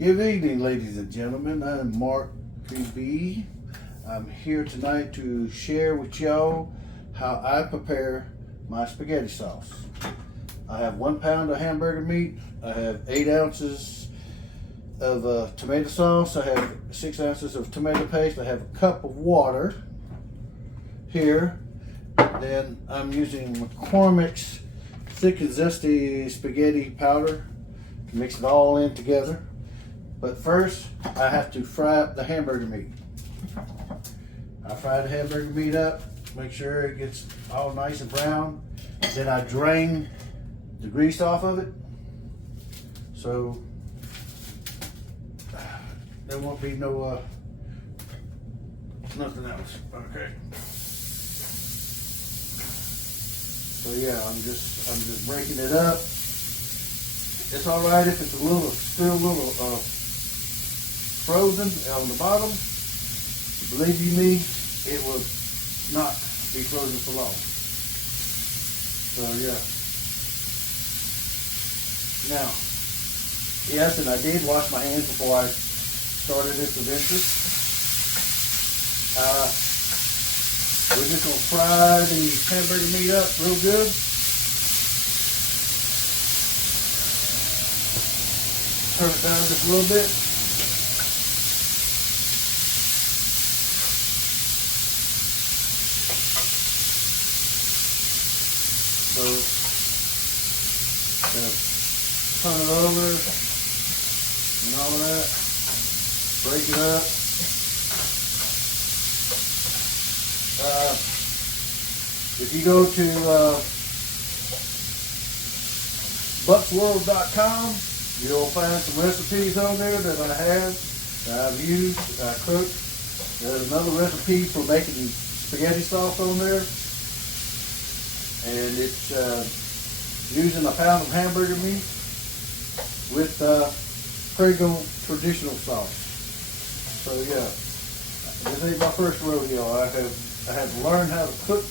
Good evening, ladies and gentlemen. I'm Mark PB. I'm here tonight to share with y'all how I prepare my spaghetti sauce. I have 1 pound of hamburger meat. I have 8 ounces of tomato sauce. I have 6 ounces of tomato paste. I have a cup of water here. Then I'm using McCormick's thick and zesty spaghetti powder to mix it all in together. But first, I have to fry up the hamburger meat. I fry the hamburger meat up, make sure it gets all nice and brown. Then I drain the grease off of it, so there won't be no nothing else. Okay. So yeah, I'm just breaking it up. It's all right if it's still a little frozen on the bottom. Believe you me, it will not be frozen for long. So yeah. Now, yes, and I did wash my hands before I started this adventure. We're just gonna fry the hamburger meat up real good. Turn it down just a little bit. So, turn it over and all that. Break it up. If you go to bucksworld.com, you'll find some recipes on there that I have, that I've used, I cooked. There's another recipe for making spaghetti sauce on there. And it's using 1 pound of hamburger meat with Prego traditional sauce. So yeah, this ain't my first rodeo. I have learned how to cook